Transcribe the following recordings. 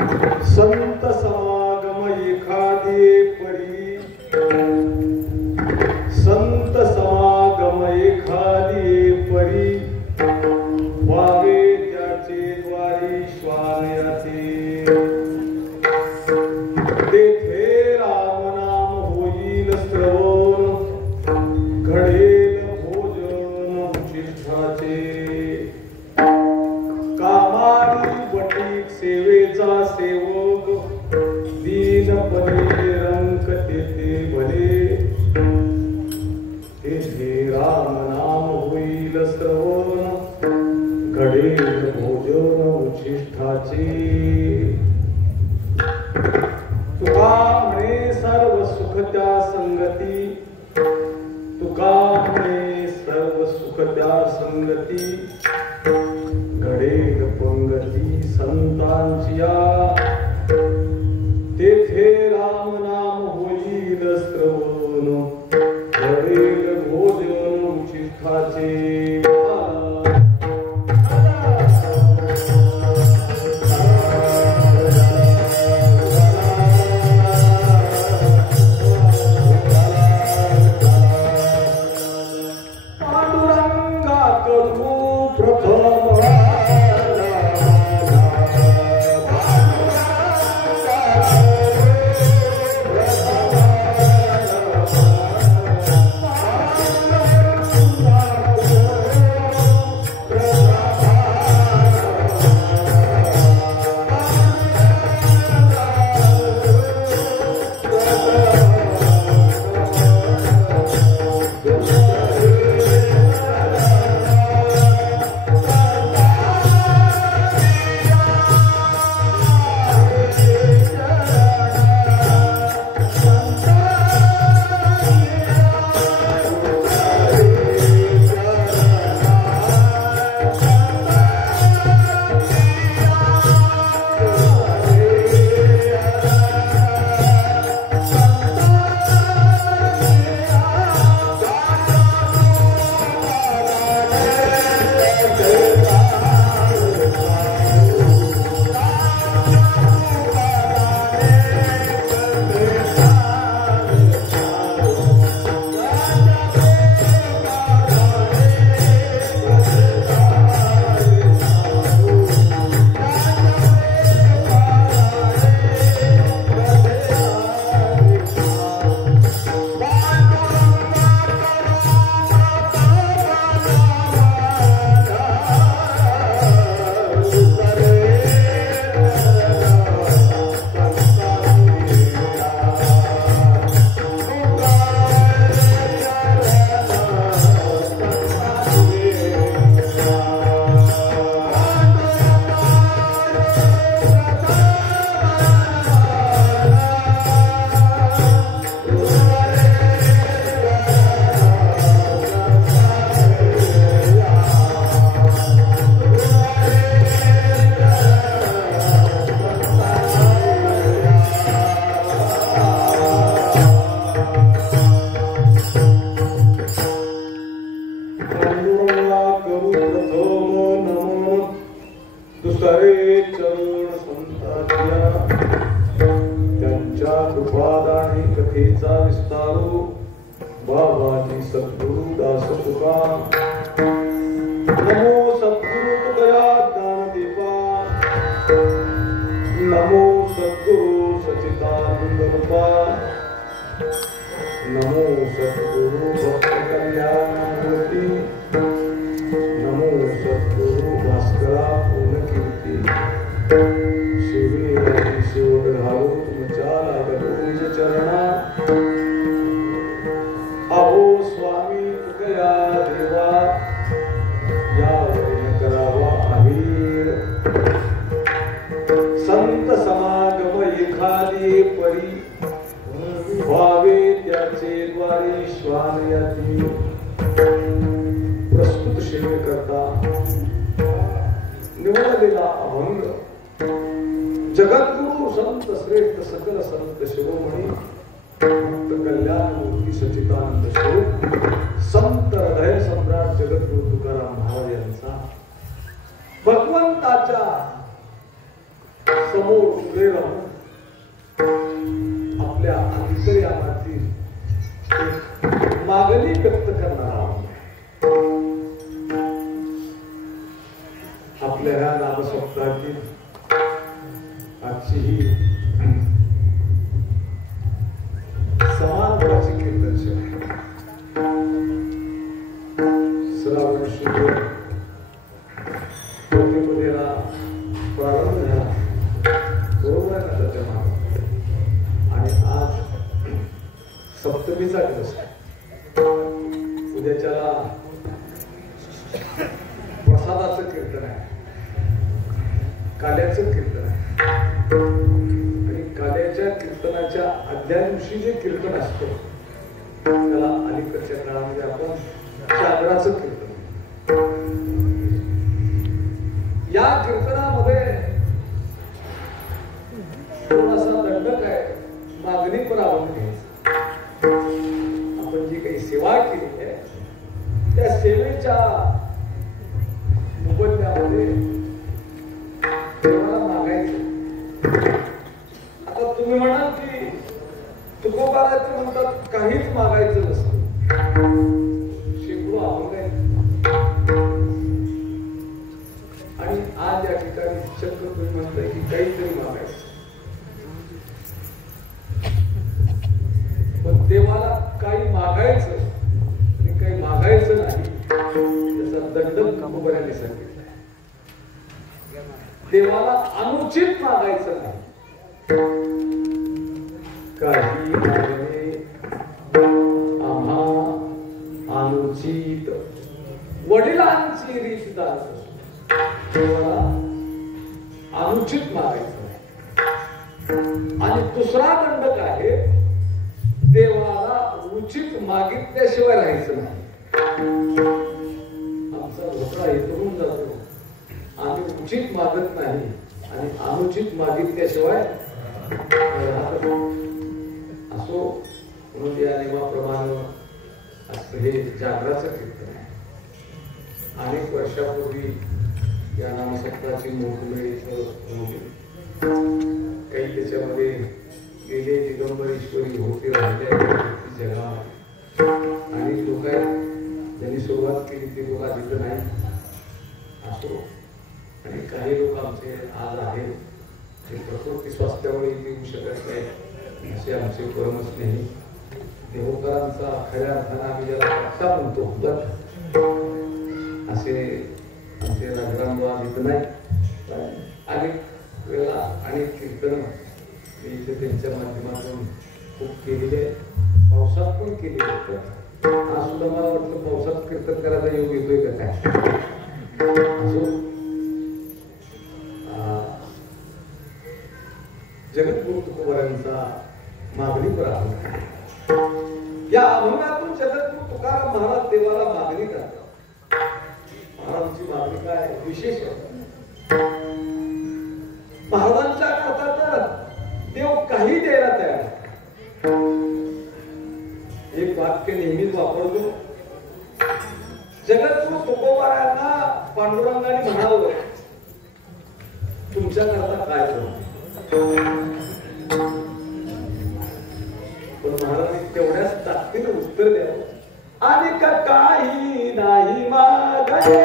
संत समागम एखादी परी, संत समागम एखादी परी, व्हावे त्याचे द्वारी श्वानयाचे, तेथे राम नाम होईल श्रवण, घडेल भोजन उचिष्ठाचे, कामारी बटीक सेवेचा सेवक, दीनपणे रंक तेथे भले, तेथे राम नाम होईल श्रवण, घडेल भोजन उचिष्ठाचे. तुका म्हणे सर्व सुख त्या संगती, तुका म्हणे सर्व सुख त्या संगती, घडेल पंगती संतांचिया, तेथे राम नाम होईल श्रवण, घडेल भोजन उचिष्ठाचे. जगद्गुरु संत श्रेष्ठ सकल संत शिरोमणी भक्त कल्याण मूर्ती सच्चिदानंद स्वरूप संत हृदय सम्राट जगद्गुरु तुकाराम महाराज यांचा भगवंताच्या समोर उभे राहून आपल्या अंतर्यामाची मागणी व्यक्त करणार आहोत. आपल्या ह्या नामसप्ताहाची आजची ही समानताची कीर्तन सेवा श्रावण शुद्ध प्रतिपदेला प्रारंभ झाला बरोबर आहे ना त्याच्या मागे. आणि आज सप्तमीचा दिवस आहे. उद्याच्याला प्रसादाचं कीर्तन आहे, काल्याचं कीर्तन आहे. आणि काल्याच्या कीर्तनाच्या आदल्या दिवशी जे कीर्तन असतं त्याला अलीकडच्या काळामध्ये आपण जागराचं कीर्तन. या कीर्तनामध्ये थोडासा दंडक आहे, मागणी पण आवडून घ्यायची. आपण जी काही सेवा केली आहे त्या सेवेच्या मोबदल्यामध्ये देवाला मागायचं. आता तुम्ही म्हणाल की तुकोबारायचं म्हणतात काहीच मागायचं नसतं, शेकडो अभंग आहेत. आणि आज या ठिकाणी चक्र तुम्ही म्हणताय की काहीतरी मागायचं. पण देवाला काही मागायचं आणि काही मागायचं नाही त्याचा दंड तुकोबाराने सांगितलं. देवाला अनुचित मागायचं नाही. काही मागणे आम्हा अनुचित वडिलांची रीत दास. देवाला अनुचित मागायचं नाही. आणि दुसरा दंडक आहे देवाला उचित मागितल्याशिवाय राहायचं नाही. आमचा घोटाळा इथून जातो, आम्ही उचित मागत नाही आणि अनुचित मागितल्याशिवाय असो. म्हणून या नियमाप्रमाणे असं हे जागराचं कीर्तन आहे. अनेक वर्षापूर्वी या नामसप्ताहाची मोठमेळी होती. काही त्याच्यामध्ये गेले दिगंबर ईश्वरी होते राहिल्या जगामध्ये. आणि लोक ज्यांनी सुरुवात केली ती लोक तिथं नाही असो. आणि काही लोक आमचे आज आहेत ते प्रकृती स्वास्थ्यामुळे येऊ शकत नाही असे आमचे परमस्नेही देवकरांचा खऱ्या अर्थानं आम्ही ज्याला पट्टा म्हणतो असे आमचे राजरामबाबा इथं नाही. अनेक वेळा अनेक कीर्तन मी इथे त्यांच्या माध्यमातून खूप केलेले, पावसात पण केलेले. आज सुद्धा मला वाटलं पावसात कीर्तन करायला योग येतोय का काय. असो, जगद्गुरु तुकोबारायांचा मागणी पर अभंग. या अभंगातून जगद्गुरु तुकाराम महाराज देवाला मागणी करतात. महाराजांची मागणी काय विशेष आहे. महाराजांच्या करता तर देव काही द्यायला तयार. एक वाक्य नेहमीच वापरतो. जगद्गुरु तुकोबारायांना पांडुरंगाने म्हणावं तुमच्या करता काय करू. पण महाराजांनी तेवढ्याच ताकदीनं उत्तर द्यावं. आणि काही नाही मागणे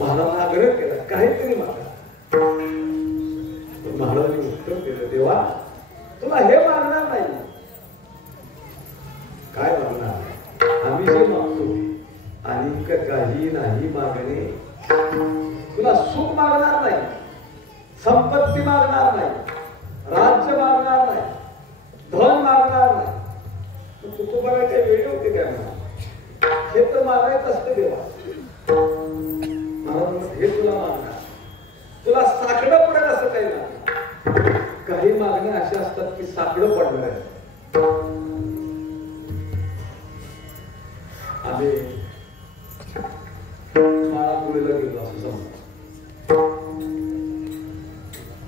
महाराजांना आग्रह केला काहीतरी मागा. महाराजांनी उत्तर दिलं, देवा तुला हे मागणार नाही. काय मागणार? आम्ही जे मागतो आणि काही नाही मागणे. तुला सुख मागणार नाही, संपत्ती मागणार नाही, राज्य मागणार नाही, धन मागणार नाही. कुटुंबाला काही वेळ होते काय म्हणा, हे तर मागायचं असतं देवा. हे तुला मागणार, तुला साकडं पडेल असं काही नाही. काही मागण्या अशा असतात की साकडं पडणार आहे. आम्ही माळापुरीला गेलो असं समजा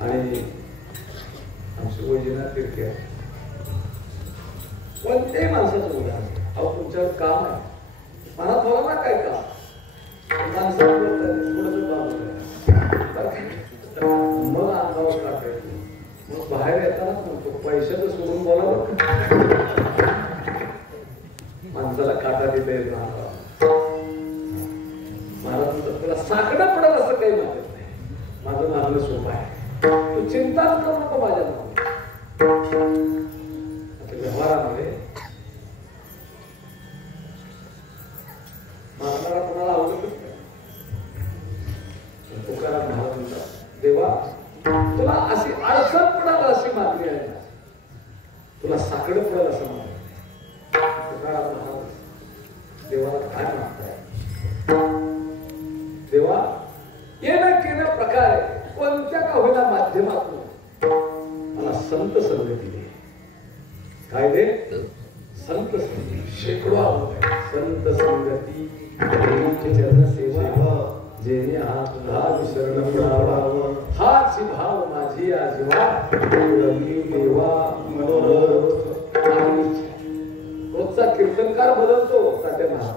आणि आमची वैजनाथ तीर्थे कोणत्याही माणसाचं उदाहरण, अहो तुमच्यावर काम आहे, मला थोडा ना काय काम, माणसाला मग अंगावर काढायचं. मग बाहेर येताना म्हणतो पैशाचं सोडून बोलावं, माणसाला काटा देता येत नाही. महाराज म्हणतात तुला साकडं पडत असं काही मागत नाही, माझं मागणं सोपं आहे, तू चिंताच करू नको माझ्या नावाने. व्यवहारामध्ये मागणारा कोणाला आवडतच नाही. तुकाराम महाराज म्हणतात देवा तुला अशी अडचण पडेल अशी मागणी आहे, तुला साकडं पडेल असं मागणी. तुकाराम महाराज देवाला काय मागताय? देवा येणं केल्या प्रकारे कोणत्या का होईना माध्यमातून मला संत संगती दे. काय दे? संत संगती. शेकडो आवड संत संगती चरण सेवा जेणे हा तुझा विसरण मिळावा, हाच भाव माझी आजीवा देवा. रोजचा कीर्तनकार बदलतो, तात्या महाराज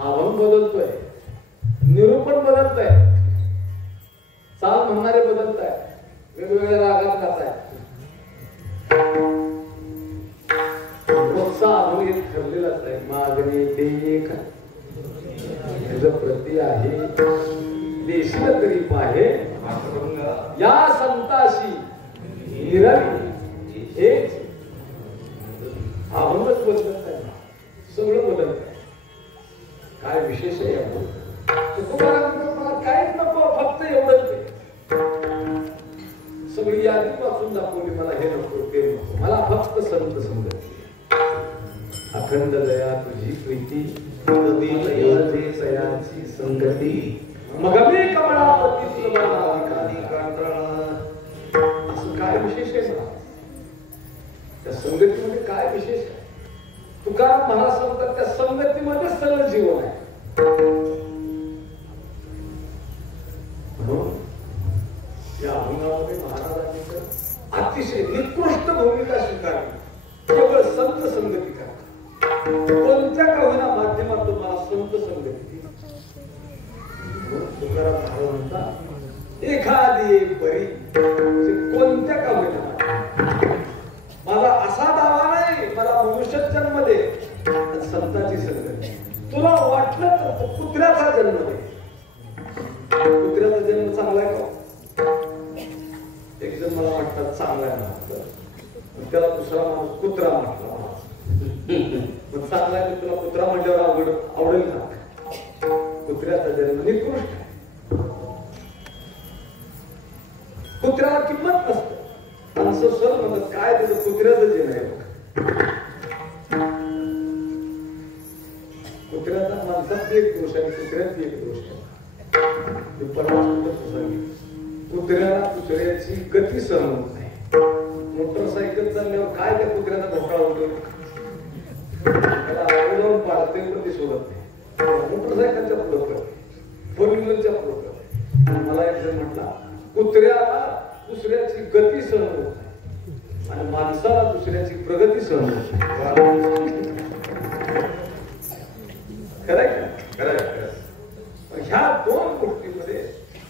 अभंग बदलतोय, निरूपण बदलतोय, चाल म्हणणारे बदलताय, वेगवेगळ्या रागात गाताय. रोजचा अभंग एक ठरलेलाच आहे, मागणी देख प्रती आहे देशील तरी पाहे या संताशी निरवी. हेच अभंगच बदलत आहे, सगळं बदलत आहे. काय विशेष आहे मला काहीच नको, फक्त एवढंच आहे. सगळी यादी वाचून दाखवली, मला हे नको ते नको, मला फक्त संत संगती. अखंड दया तुझी प्रीती सयाची संगती मगमी कमळावती असं काय विशेष आहे ना त्या संगतीमध्ये? काय विशेष आहे? तुकाराम महाराज सांगतात त्या संगतीमध्ये सर्व जीवन आहे. म्हणून या अभंगामध्ये महाराजांनी तर अतिशय निकृष्ट भूमिका स्वीकारली. केवळ संत संगती करा, कोणत्या का होईना माध्यमातून मला संत संगती. तुकाराम महाराज म्हणतात एखादी एक बरी, कोणत्या का होईना. मला असा दावा नाही, मला मनुष्य जन्म दे संताची संगती. तुला वाटलं तर कुत्र्याचा जन्म दे. कुत्र्याचा जन्म चांगला आहे का? एक जण मला वाटतात चांगला आहे ना, त्याला दुसरा माणूस कुत्रा म्हटला. मग चांगला आहे, तुला कुत्रा म्हटल्यावर आवडेल ना? कुत्र्याचा जन्म निकृष्ट आहे. कुत्र्याला किंमत नसते. माणसं सर म्हणतात काय तुझं कुत्र्याचं जन्म आहे. कुत्र्याचा माणसात एक दोष आहे, कुत्र्यात एक दोष आहे. कुत्र्याला कुत्र्याची गती सहन होत नाही. मोटरसायकल चालल्यावर काय त्या कुत्र्याचा धोका होतो? त्याला आडवून पाडते पण ते सोडत नाही. मोटरसायकलच्या पुढं कर, फोर व्हीलरच्या पुढं कर. मला एक जण म्हटला कुत्र्याला दुसऱ्याची गती सहन होत नाही आणि माणसाला दुसऱ्याची प्रगती सहन होत नाही. खरंय का? ह्या दोन गोष्टींमध्ये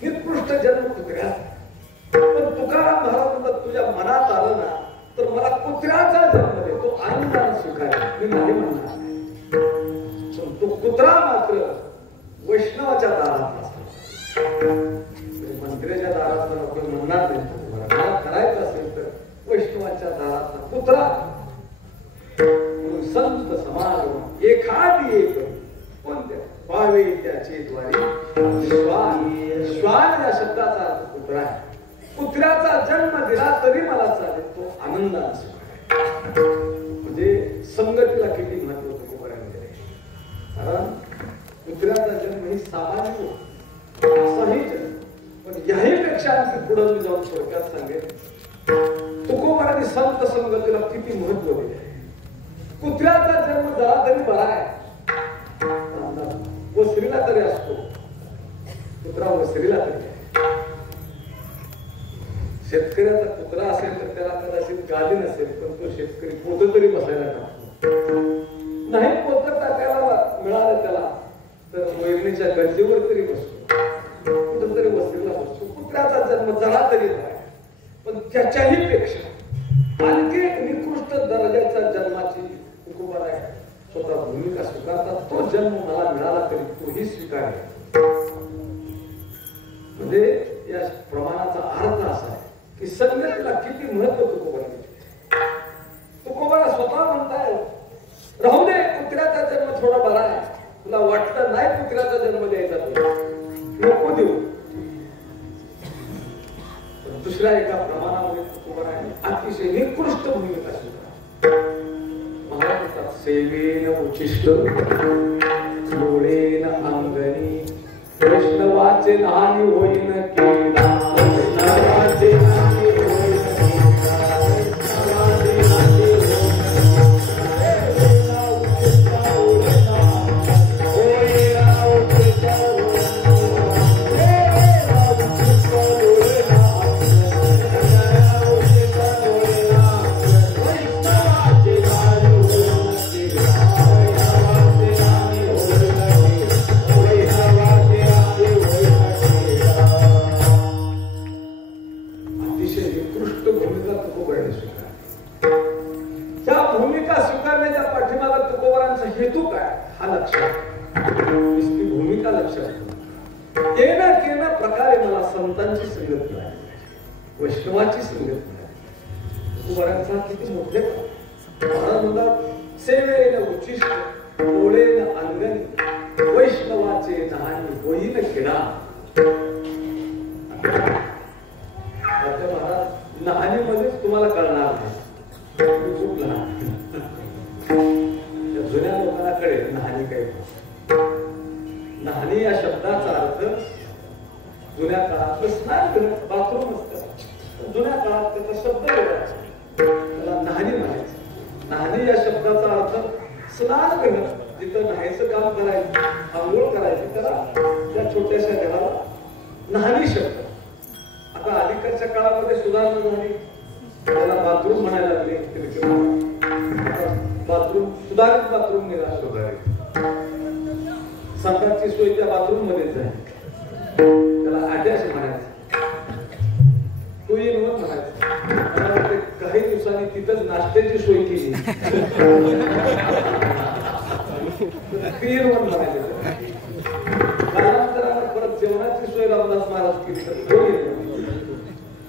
निकृष्ट जन्म कुत्र्या. पण तुकाराम महाराज म्हणतात तुझ्या मनात आलं ना तर मला कुत्र्याचा जन्म दे, तो आनंदाने स्वीकार. मी नाही म्हणणार, पण तो कुत्रा मात्र वैष्णवाच्या दारात असतो. युगान या शब्दाचा अर्थ कुत्रा आहे. कुत्र्याचा जन्म दिला तरी मला चालेल, तो आनंदाने सुख आहे. म्हणजे संगतीला किती महत्व तुकोबारांनी दिले. कारण कुत्र्याचा जन्म ही सामाजिक असाही जन्म, पण याही पेक्षा आणखी पुढे मी जाऊन थोडक्यात सांगेन. तुकोबारांनी संत संगतीला किती महत्व दिले आहे. कुत्र्याचा जन्म झाला तरी बरा आहे, वसरीला तरी असतो. कुत्रा वसरीला तरी आहे. शेतकऱ्याचा कुत्रा असेल तर त्याला कदाचित गादी नसेल, पण तो शेतकरी पोत तरी बसायला टाकतो. नाही पोत टाकायला मिळालं त्याला तर वैरणीच्या गंजीवर तरी बसतो, कुठंतरी वसरीला बसतो. कुत्र्याचा जन्म झाला तरी आहे, पण त्याच्याही पेक्षा आणखी एक निकृष्ट दर्जाच्या जन्माची तुकोबार आहे. स्वतः भूमिका स्वीकारतात. तो जन्म मला मिळाला तरी तोही स्वीकारेल. म्हणजे या प्रमाणाचा अर्थ असा आहे की संगतीला किती महत्व तुकोबारांनी दिले. तुकोबारा स्वतः म्हणताय, राहू दे कुत्र्याचा जन्म थोडा बरा आहे, तुला वाटतं नाही कुत्र्याचा जन्म द्यायचा तुला, नको देऊ. दुसऱ्या एका प्रमाणामध्ये तुकोबारांनी अतिशय निकृष्ट भूमिका स्वीकारली. महाराज म्हणतात, सेवेन उचिष्ट डोळेन अंगणी वैष्णवाचे नानी होईन केला. वैष्णवाचे नानी होईन केला. वैष्णवाचे नानी हेतू काय हा लक्षात, नुसती भूमिका लक्षात. येणं केणं प्रकारे मला संतांची संगत मिळाली, वैष्णवाची संगत मिळाली. तुकोबारांचा किती मोठे महाराज म्हणतात, सेवेन उचिष्ट डोळेन अंगणी वैष्णवाचे नानी होईन किडा. महाराज नाहानीमध्येच तुम्हाला कळणार नाही खूप लहान. जुन्या लोकांकडे नाहानी काय, नाहानी या शब्दाचा अर्थ जुन्या काळात स्नान बाथरूम असतं. जुन्या काळात त्याचा शब्द वेगळा, त्याला नाहानी म्हणायचं. नाहानी या शब्दाचा अर्थ स्नान घेणं, जिथं न्हायचं काम करायचं, आंघोळ करायची, त्याला त्या छोट्याशा घराला नाहानी शब्द. आता अलीकडच्या काळामध्ये सुधारणा झाली, त्याला बाथरूम म्हणायला लागले. बाथरूम सुधारित बाथरूम निघाला. सुधारित संघाची सोय त्या बाथरूम मध्येच आहे, त्याला आद्याश म्हणायचं, तो येऊन म्हणायचं. काही दिवसांनी तिथंच नाश्त्याची सोय केली, परत जेवणाची सोय रामदास महाराज केली तर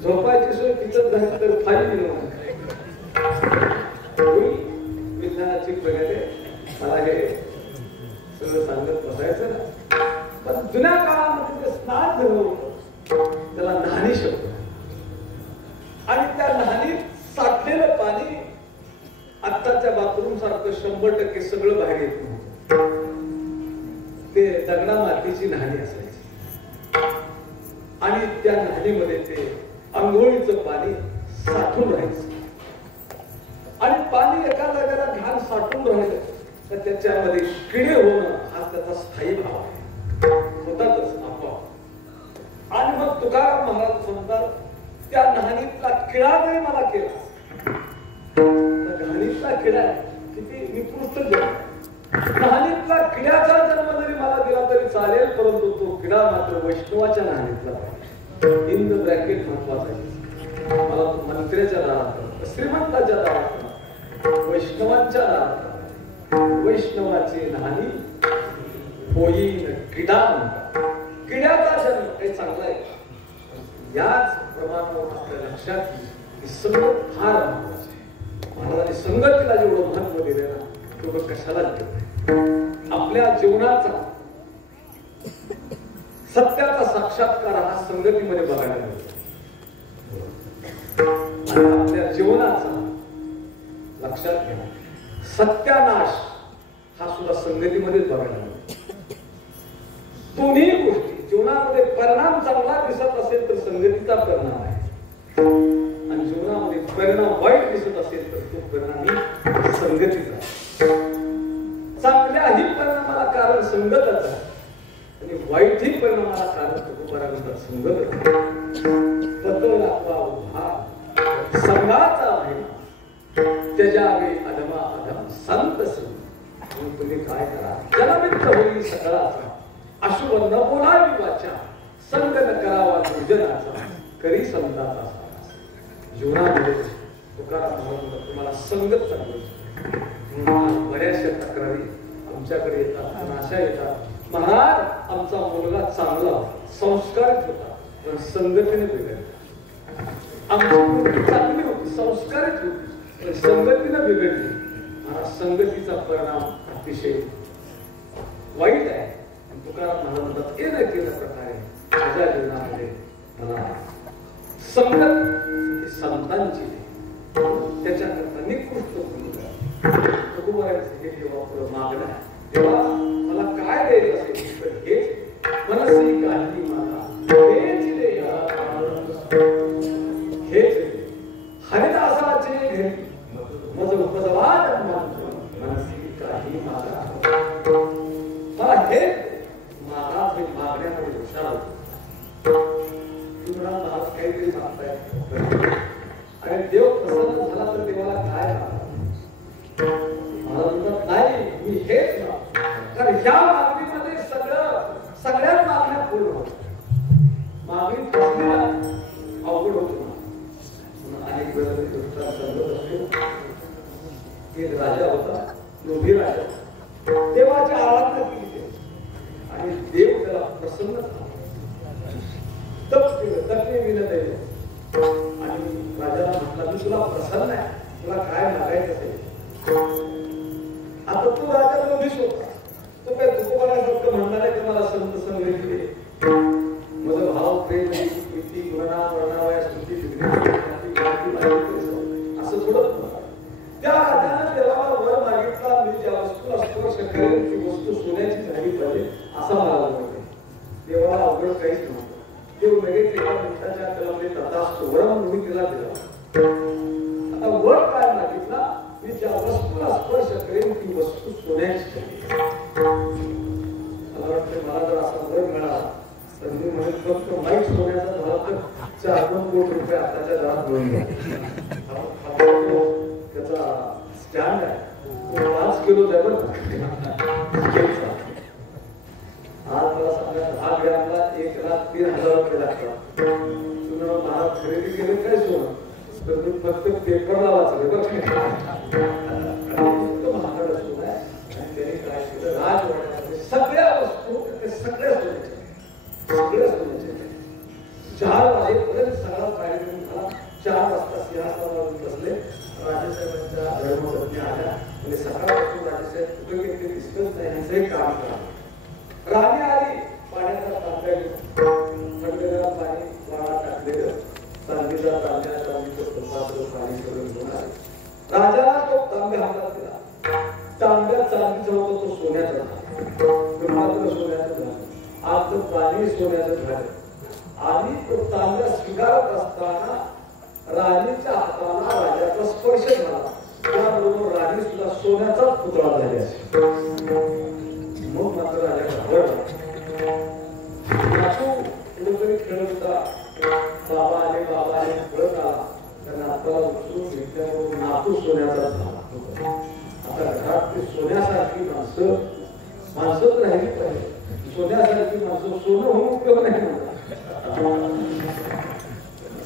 झोपायची सोय तिथंच झाली तर फायली विज्ञानाची प्रगती. मला हे सगळं सांगत बसायचं ना, पण जुन्या काळामध्ये ते स्नान झालं होतं, त्याला न्हाणी शब्द. आणि त्या न्हाणीत साठलेलं पाणी आत्ताच्या बाथरूम सारखं 100% सगळं बाहेर येत नव्हतं. ते दगडा मातीची न्हाणी असायची आणि त्या न्हाणीमध्ये ते अंघोळीचं पाणी साठून राहायचं. आणि पाणी एका जागेला घाण साठून राहिलं तर त्याच्यामध्ये किडे होणं हा त्याचा स्थायी भाव आहे, होतातच आपोआप. आणि मग तुकाराम महाराज म्हणतात, त्या न्हाणीतला किडा जरी मला केला, न्हाणीतला किडा किती निकृष्ट जन्म, न्हाणीतला किड्याचा जन्म जरी मला दिला तरी चालेल, परंतु तो किडा मात्र वैष्णवाच्या न्हाणीतला पाहिजे. इन द ब्रॅकेट महत्वाचा आहे. मला मंत्र्याच्या दारात, श्रीमंताच्या दारात, वैष्णवांच्या दारात वैष्णवाची न्हाणी होईन किडा म्हणतात. किड्याचा जन्म काही चांगला आहे. याच प्रमाणावर आपल्या लक्षात की संगत फार महत्वाचं आहे. महाराजांनी संगतीला जेवढं महत्व दिले ना, तेवढं कशाला देत. आपल्या जीवनाचा सत्याचा साक्षात्कार हा संगतीमध्ये बघायला मिळतो. आपल्या जीवनाचा लक्षात घ्या, सत्यानाश हा सुद्धा संगतीमध्येच बघायला मिळतो. दोन्ही गोष्टी जीवनामध्ये परिणाम चांगला दिसत असेल तर संगतीचा परिणाम आहे, आणि जीवनामध्ये परिणाम वाईट दिसत असेल तर तो परिणाम ही संगतीचा आहे. चांगल्याही परिणामाला कारण संगतच आहे आणि वाईटही परिणामाला कारण तुकोबारांचा संगत संघाचा त्याच्यावे अधमा अधम संत तुम्ही काय करा, जलमित्र होई सकळाचा, अशुभ न बोलावी वाचा, संग न करावा दुर्जनाचा, करी संताचा साहस. जीवनामध्ये तुकाराम तुम्हाला संगत चांगली. बऱ्याचशा तक्रारी आमच्याकडे येतात, अशा येतात, महाराज आमचा मुलगा चांगला संस्कारित होता पण संगतीने बिघडला. आमची मुलगी चांगली होती, संस्कारित होती पण संगतीने बिघडली. संगतीचा परिणाम अतिशय वाईट आहे. तुकाराम महाराज म्हणतात, हे न केल्या प्रकारे माझ्या जीवनामध्ये मला संगत संतांची त्याच्याकरता निकृष्ट मागणं, तेव्हा मला काय द्यायचं असेल तर हेच मनसी काही मला हेच हरिदासाचे घरी मज उपजवाद मनसी काही मला हे महाराज हे मागण्यामध्ये हुशार होतो. तुम्हाला महाराज काहीतरी मागताय आणि देव प्रसन्न झाला तर देवाला काय नाही, मी हेच कारण ह्या मागणीमध्ये सगळ्यात मागण्या पूर्ण होत. मागणी अवघड होतो. अनेक वेळा एक राजा होता, लोभी राजा, देवाची आराधना केली आणि देव त्याला प्रसन्न झाला. तप केलं, तपने विनंती आणि राजाला म्हटलं, मी तुला प्रसन्न आहे, तुला काय मागायचं असेल. आता तो राजा लोभीश होता, तो काय तुकोबाला फक्त म्हणणार आहे की मला संत संगती दे, माझं भाव प्रेम प्रीती गुणा वर्णावया स्तुती असं थोडं. त्या राजाने देवाला वर मागितला, मी ज्या वस्तूला स्पर्श करेन ती वस्तू सोन्याची झाली पाहिजे असा मला वाटते. देवाला अवघड काहीच नव्हतं. देव लगेच एका मिनिटाच्या त्याला तथास्तु वरम मी तिला दिला. आता वर काय मागितला, मी ज्या वस्तूला स्पर्श करेन ती वस्तू सोन्याची. मला वाटतं मला जर असा वर मिळाला तर मी म्हणत फक्त माहीत सोन्याचा झाला तर 4-5 कोटी रुपये आताच्या दरात मिळून त्याचा स्टँड आहे, 5 किलो जबर. आज मला सांगा 10 ग्रॅमला 1,03,000 रुपये लागतात. तुम्ही महाराज खरेदी केले काय सोनं तर मी फक्त पेपरला वाचले बघ. महागड असतो आहे आणि त्यांनी काय केलं, राजवाड्यामध्ये सगळ्या वस्तू सगळ्या सोन्याच्या 4 वाजेपर्यंत सगळा कार्यक्रम झाला. 4 वाजता सिंहासनावर बसले. राजेसाहेबांच्या धर्मपत्नी आल्या म्हणजे सकाळपासून राजेसाहेब कुठे गेले दिसतच नाही, यांचं एक काम करा. राणी आली, पाण्याचा तांब्या घेऊन थंडगार पाणी वाळा टाकलेलं, चांदीचा तांब्या, चांदीचं पात्र पाणी सगळं घेऊन आले. राजाला तो तांब्या हातात दिला. तांब्या चांदीचा होता, तो सोन्याचा झाला. मात्र सोन्याचं झालं. आज तो पाणी सोन्याचं झालं आणि तो तांब्या स्वीकारत असताना राणीच्या हाताला राजाचा स्पर्श झाला. त्याबरोबर राणी सुद्धा सोन्याचाच पुतळा झाली असे. मग मात्र राजा घाबरला. नातू कुठेतरी खेळत होता, बाबा आले खेळत आला. त्या नाताला उचलून घेतल्यावर नातू सोन्याचा झाला. आता घरात ते सोन्यासारखी माणसंच राहिली पाहिजे. सोन्यासारखी माणसं सोनं होऊन उपयोग नाही.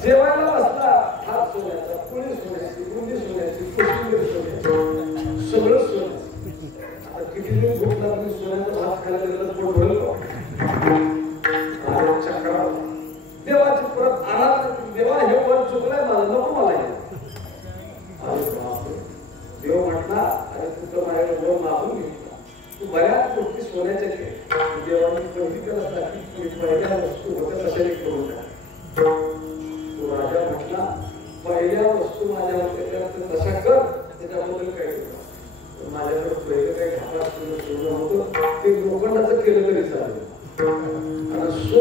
जेवायला बसला, हात सोन्याचा, पुढे सोन्याची, बुंदी सोन्याची, कोशिंबीर सोन्याची, सगळं सोन्याचं. आता किती दिवस भूक लागली, सोन्याचा भात खायला गेला पोट भरलं. चक्रा देवाची परत आराधना, देवा हे वर चुकलंय माझं, नको मला हे. देव म्हटला, अरे तुझं माझ्या वर मागून घेतला, तू बऱ्याच गोष्टी सोन्याच्या केल्या. देवाने पहिली करत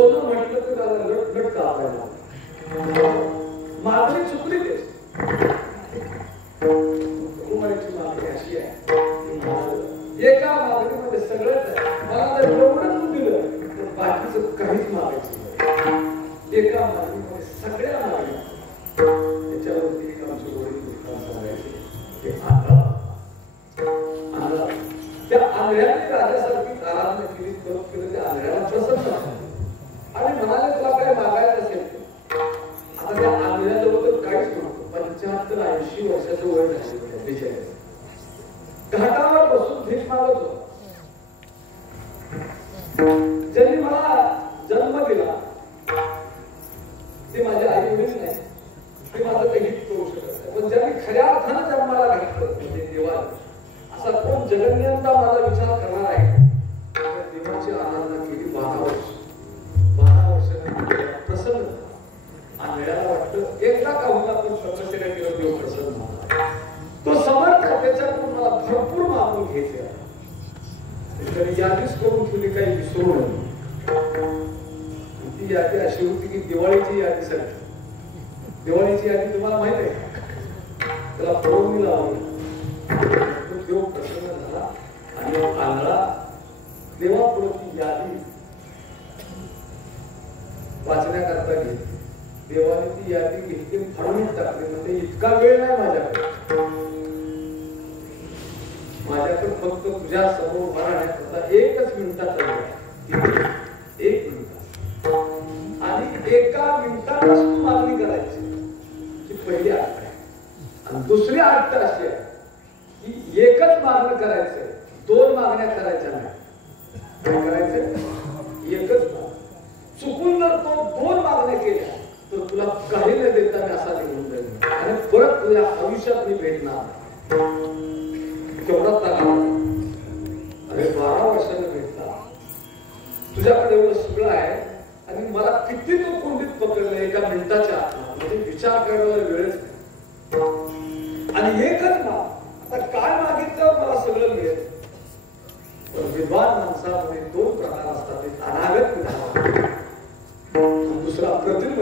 सोनं म्हटलं तर त्याला लट कापायला मागणी चुकली तेच कुमारीची मागणी अशी आहे एका मागणीमध्ये सगळंच आहे मला तर एवढंच दिलं तर बाकीचं काहीच मागायचं एका मागणीमध्ये सगळ्या मागण्या त्याच्यावरती एक आमची वडील दुष्काळ सांगायचे ते आंधळा त्या आंधळ्याने राजासारखी आराधना केली परत केलं त्या आंधळ्याला प्रसन्न आणि म्हणाले तुला काय मागायचं असेल आता त्या आंधळ्याजवळ तर काहीच नव्हतं 75-80 वर्षाचं वय झाले बिचारे घाटावर बसून भीक मागत होता ज्यांनी मला जन्म दिला ते माझे आई वडील नाही ते माझं काही करू शकत नाही पण ज्यांनी खऱ्या अर्थानं जन्माला घातलं म्हणजे देवा असा कोण जगन्यंता माझा विचार करणार आहे त्या देवाची आराधना केली 12 वर्ष प्रसन्न आंधळ्याला वाटतं एकदा का होता पण तपस्या केलं देव प्रसन्न होता तो समर्थ त्याच्यातून मला भरपूर मागून घ्यायचे त्याने यादीच करून ठेवली काही विसरू नये ती यादी अशी होती की दिवाळीची यादी सगळी दिवाळीची यादी तुम्हाला माहित आहे त्याला फोडणी लावली तो देव प्रसन्न झाला आणि आंधळा देवापुढे ती यादी वाचण्याकरता घेतली देवाने ती यादी घेतली फाडून टाकली म्हणजे इतका वेळ नाही माझ्याकडे फक्त तुझ्या समोर उभा राहण्याकरता 1 मिनिटाचा वेळ 1 मिनिट आणि एका मिनिटात मागणी करायची ही पहिली अट आहे आणि दुसरी अट अशी आहे की एकच मागणी करायचं 2 मागण्या करायच्या नाही काय करायचं एकच चुकून जर तो 2 मागण्या केल्या तर तुला काही न देता मी असा निघून जाईल आणि परत तुझ्या आयुष्यात मी भेटणार केवढा तागा अरे 12 वर्षाने भेटला तुझ्याकडे एवढं सगळं आहे आणि मला किती तो कोंडीत पकडलं एका मिनिटाच्या म्हणजे विचार करायला वेळच आणि एकच माग आता काय मागितलं मला सगळं मिळेल पण विद्वान माणसामध्ये 2 प्रकार असतात एक अनागत विधान दुसरा प्रतिनिधी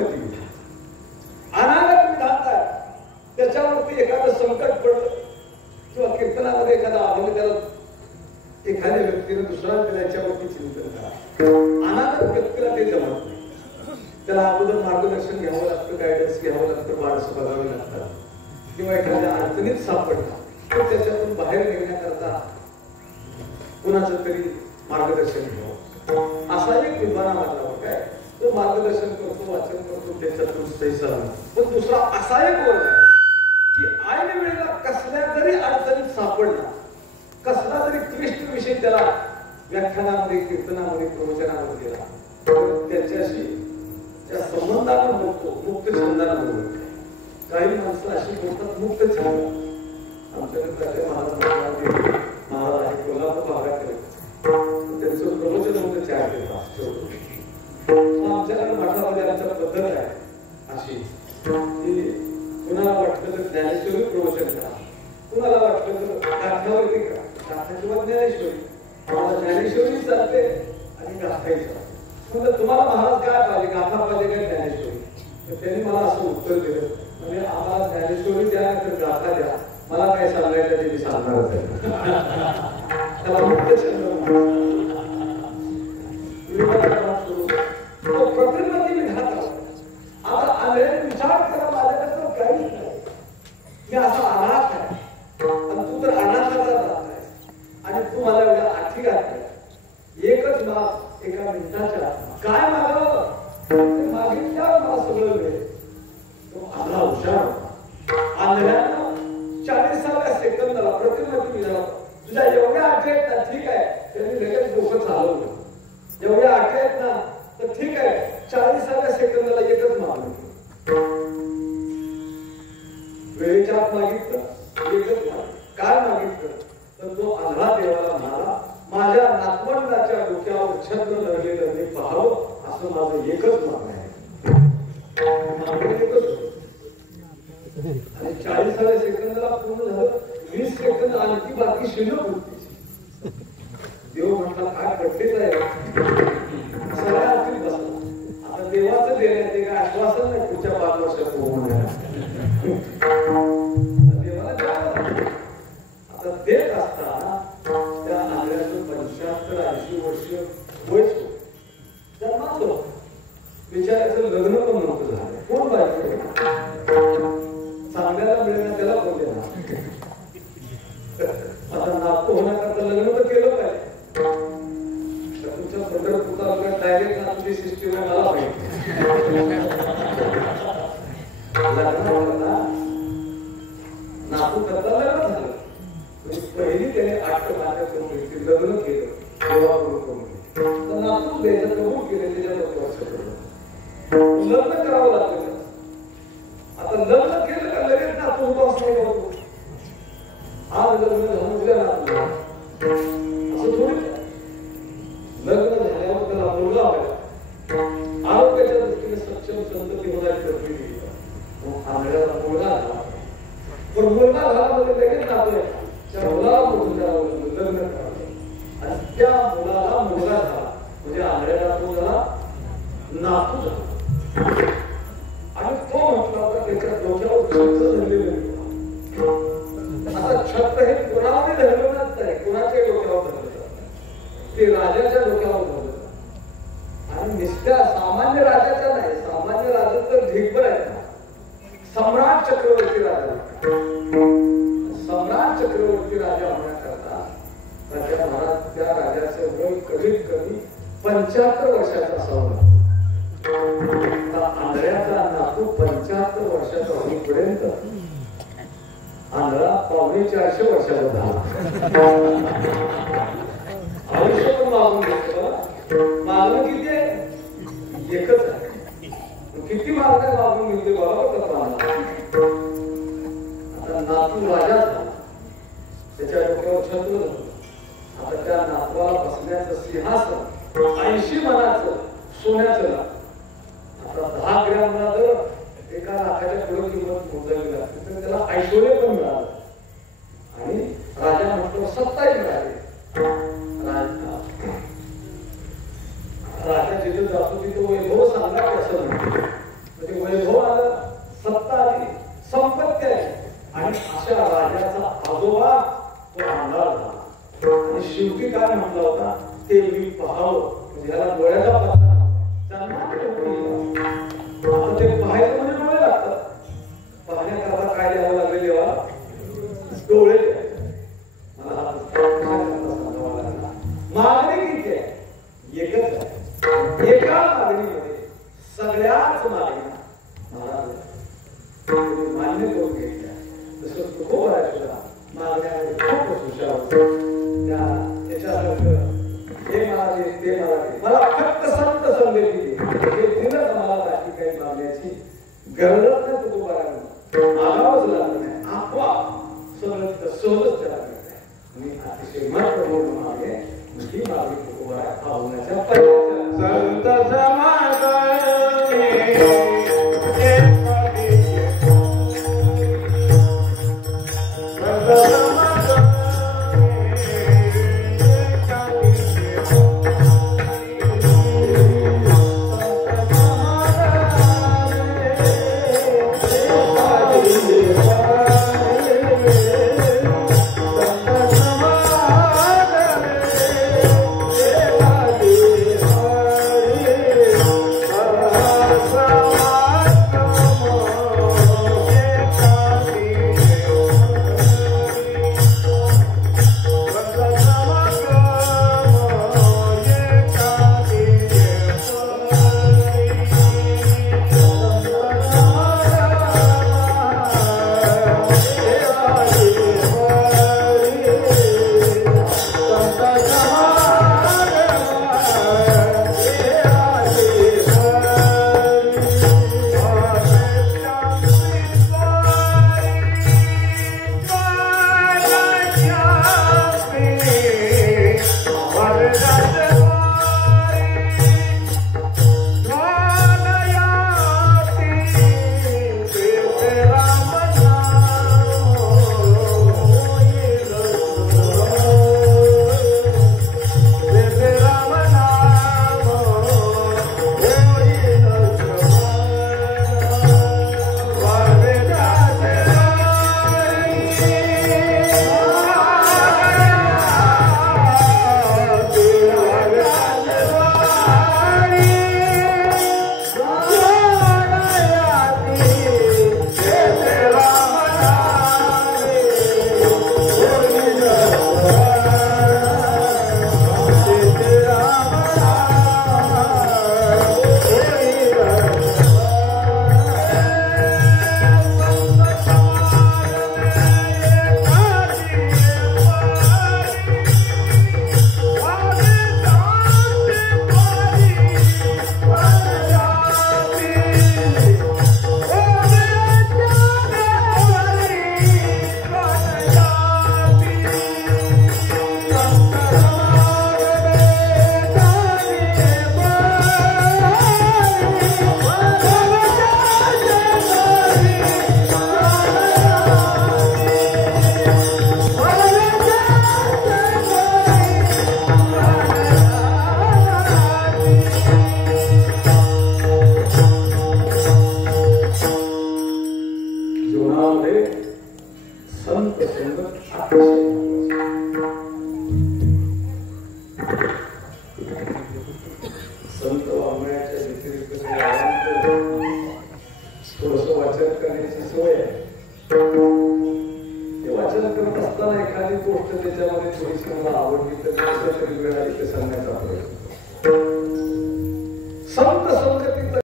अनागत विधान काय त्याच्यावरती एखादं संकट पडलं किंवा कीर्तनामध्ये एखादा अभंग त्याला एखाद्या व्यक्तीने दुसरा त्याच्यावरती चिंतन करा अनागत व्यक्तीला ते जमत नाही त्याला अगोदर मार्गदर्शन घ्यावं लागतं गायडन्स घ्यावं लागतं माणसं बघावे लागतात किंवा एखाद्या अडचणीत सापडतात तर त्याच्यातून बाहेर निघण्याकरता कुणाचं तरी मार्गदर्शन घ्यावं असा एक विद्वानामधला वर्ग आहे तो मार्गदर्शन करतो वाचन करतो त्याच्यातून सही सलाम पण दुसरा असा एक वर्ग आहे की ऐन वेळेला कसल्या तरी अडचणीत सापडला कसला तरी क्लिष्ट विषय त्याला व्याख्यानामध्ये कीर्तनामध्ये प्रवचनामध्ये दिला तर त्याच्याशी त्या संबंधाला बोलतो मुक्त छंदाला बोलतो काही माणसं अशी बोलतात मुक्त छंद आमच्याकडे महाराज आहे कोल्हापूर भागाकडे त्यांचं प्रवचन होतं 4 दिवस आमच्याकडे मठामध्ये आमच्या पद्धत आहे अशी की कुणाला वाटलं तर ज्ञानेश्वरी प्रवचन करा कुणाला वाटलं तर गाथावरती करा गाथा किंवा ज्ञानेश्वरी मला ज्ञानेश्वरी चालते आणि गाथाही चालते म्हणजे तुम्हाला महाराज काय पाहिजे गाथा पाहिजे काय ज्ञानेश्वरी तर त्यांनी मला असं उत्तर दिलं म्हणजे आम्हाला ज्ञानेश्वरी द्या तर गाथा द्या मला काय सांगायचं ते मी सांगणारच आहे त्याला मुक्त छंद प्रतिनिधी विधान आता आंधळ्याने विचार करा माझ्याकडे काहीच नाही मी असा अनाथ आहे आणि तू तर अनाथाचा जात आहे आणि तू मला एवढ्या आठी घातल्या एकच माग एका मिनिटाच्या काय मागावं मागितल्यावर मला सगळं मिळेल तो आधार बिचाराचं लग्न पण नव्हतं झालं. कोण बायको चांगल्याला मिळेल त्याला कोण देणार? आता नातू होण्याकरता लग्न तर केलं पाहिजे. तुमच्या पंढरपूरचा डायरेक्ट नातूची सिस्टीम आहे मला माहिती. नातू करता लग्न झालं. पहिली त्याने 8 महिन्यात करून लग्न केलं. तर नातू द्यायचं कबूल केले. त्याच्या लग्न करावं लागलं. आता लग्न केलं का लगेच नातू उभा असं आज लग्न झालं उद्या नातू असं थोडी. लग्न झाल्यावर त्याला मुलगा व्हायला आरोग्याच्या दृष्टीने सक्षम संतती होण्याची तरतूद केली. आंधळ्याला मुलगा झाला. पण मुलगा झाला म्हणजे लगेच नातू आहे. त्या मुलाला लग्न करावं आणि त्या मुलाला मुलगा झाला म्हणजे आंधळ्याला तो झाला नातू झाला. आणि तो म्हटला होता त्याच्या डोक्यावर छत्र धरलेलं. आता छत्र हे कुणाने धरलेलंच नाही. कुणाच्या डोक्यावर धरलं ते राजाच्या डोक्यावर धरलं. आणि निष्ठा सामान्य राजाच्या नाही. सामान्य राजा तर ढिगभर आहे. सम्राट चक्रवर्ती राजा. सम्राट चक्रवर्ती राजा होण्याकरता राजा महाराज त्या राजाचं वय कमीत कमी 75 वर्षाचा असावं. आंधळ्याचा नातू 75 वर्षाचा होईपर्यंत आंधळा 450 वर्षाचा झाला. आयुष्य पण मागून घेतलं. मागणं किती आहे? एकच आहे. किती मागण्या मागून घेतले बरोबर. आता नातू राजा झाला. त्याच्या डोक्यावर छत्र झालं. आता त्या नातवाला बसण्याचं सिंहासन 80 मणाचं सोन्याचं लागतं. आता 10 ग्रॅमला जर एका लाखाच्या पुढे किंमत मोजावी लागते तर त्याला ऐश्वर्य पण मिळालं. आणि राजा म्हटलं सत्ताही मिळाली. राजा जिथे जातो तिथे वैभव सांगा असं म्हणतो. म्हणजे वैभव आलं, सत्ता आली, संपत्ती आली. आणि अशा राजाचा आजोबा तो आमदार झाला. आणि शेवटी काय म्हटला होता ते मी पाहावं. म्हणजे याला डोळ्याचा पत्ता आता ते पाहायचं म्हणजे डोळे लागतात. पाहण्याकरता काय द्यावं लागेल देवा? डोळे. मला मागणी किती आहे? एकच आहे. एका मागणीमध्ये सगळ्याच मागण्या महाराज मान्य करून घ्यायच्या. जसं तुकोबाराच्या मागण्यामध्ये खूप हुशार त्याच्यासारखं हे महाराज ते महाराज मला फक्त संत संदेश दिले दिलं मला बाकी काही मागण्याची गरजच नाही. तुकोबारानं मागावंच लागलं नाही. आपोआप सहजच त्याला मिळत आहे. आणि अतिशय महत्वपूर्ण मागे ही मागणी तुकोबारा होण्याच्या संत समाज